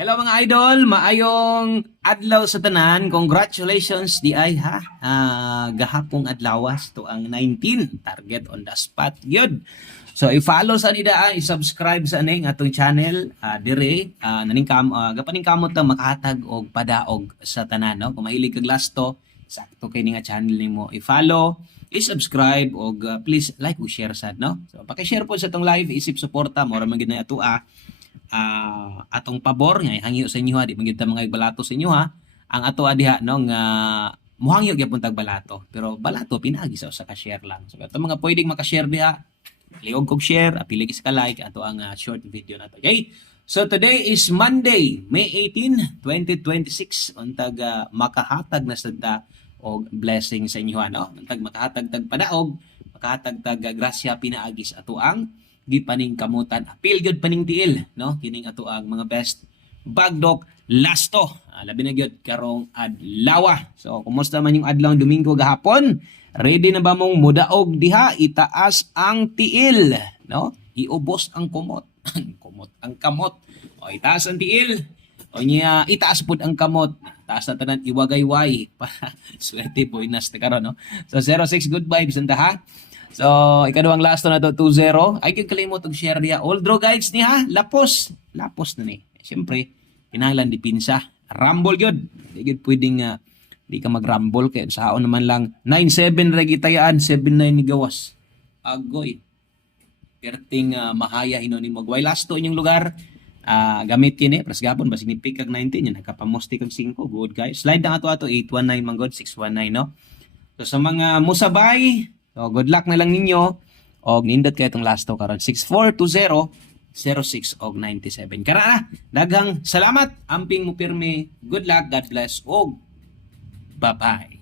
Hello mga idol, maayong adlaw sa tanan. Congratulations di ay ha. Gahapong adlawas to ang 19 target on the spot gyud. So i-follow sa nida, i-subscribe sa aning atong channel dire naning gapaning kamot ta makahatag og padaog sa tanan no. Kung mahilig kag lasto, sakto kay ni nga channel nimo i-follow, i-subscribe og please like ug share sad no. So paki-share po sa tong live, isip suporta mo ra man gid na ato atong pabor nga hangyo sa inyo ha, di man gyud ta mga balato sa inyo ha. Ang ato diha no nga muhangyo gyapon tag balato, pero balato pinaagi sa usa ka share lang. So ato mga pwedeng maka-share diha, liog kog share, apili kis ka like ato ang short video nato. Okay? So today is Monday, May 18, 2026. Untag makahatag na sad ta og blessing sa inyo no. Untag makahatag tag padaog, makahatag tag grasya pinaagis ato ang gipaning kamutan. Apil gyud paning tiil no, kining ato ang mga best bagdok lasto. Labi na gyud karong adlaw. So kumusta man yung adlaw Domingo gahapon? Ready na ba mong mudaog diha? Itaas ang tiil no, iubos ang kumot. Ang kamot. O itaas ang tiil. O niya itaas pud ang kamot. Taas na tanan iwagayway para swerte buenas ta karon no. So 06 good vibes unta ha. So, ikaduhang last na to 2-0. Ay kalimot og share diha. All draw guides ni ha. Lapos na ni. Siyempre, kinahanglan dipinsa. Rumble gyud. Di gyud pwedeng di ka mag-rumble kay saon naman lang 9-7 ra gitayaan, 7-9 ni gawas. Agoy. Perting mahaya hino ni magway last to inyong lugar. Gamit kini pras gapon basig ni pick kag 19 yan nakapamosti kag 5. Good guys. Slide na ato 819 man god 619 no. So sa mga musabay, so good luck na lang ninyo. Og nindot kay itong last to karon 6420-06 og 97. Kara daghang salamat, amping mo pirmi. Good luck, God bless og bye-bye.